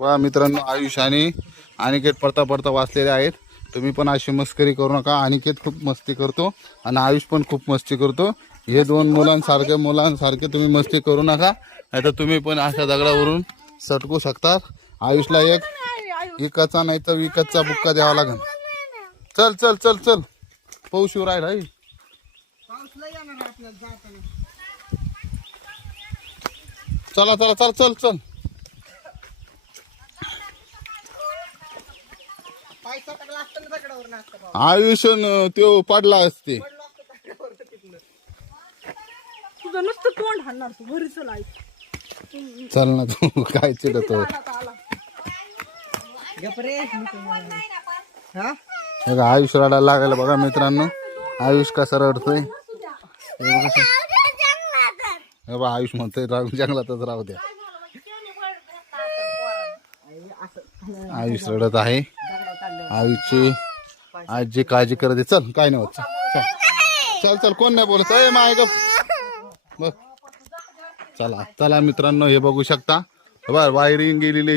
वा मित्रांनो आयुष आणि अनिकेत पडता पडता वाचलेले आहेत. तुम्ही पण अशी मस्करी करू नका. अनिकेत खूप मस्ती करतो आणि आयुष पण खूप मस्ती करतो. हे दोन मुलांसारखे मुलांसारखे तुम्ही मस्ती करू नका. नाहीतर तुम्ही पण अशा दगडावरून सटकू शकता. आयुषला एक इकाचा नाही तर विकतचा बुक्का द्यावा लागेल. चल चल चल चल. पाऊस येऊ राहिला चला चला चला चल चल. आयुष्य तो पडला असते. तुझं नुसतं तोंड हाणणार तू घरी चल ना तू काय चिडतो हे? बघा, आयुष रडायला लागायला बघा मित्रांनो. आयुष कसा रडतोय. हे बघा. कसं. हे बघा आयुष म्हणतोय राहू जंगलातच राहू द्या. आयुष रडत आहे. आईची आजी काळजी करत आहे. चल काय नाही होत चल. चल चल चल कोण नाही बोलत अय माय ग बघ चला चला मित्रांनो हे बघू शकता बर वायरिंग गेलेली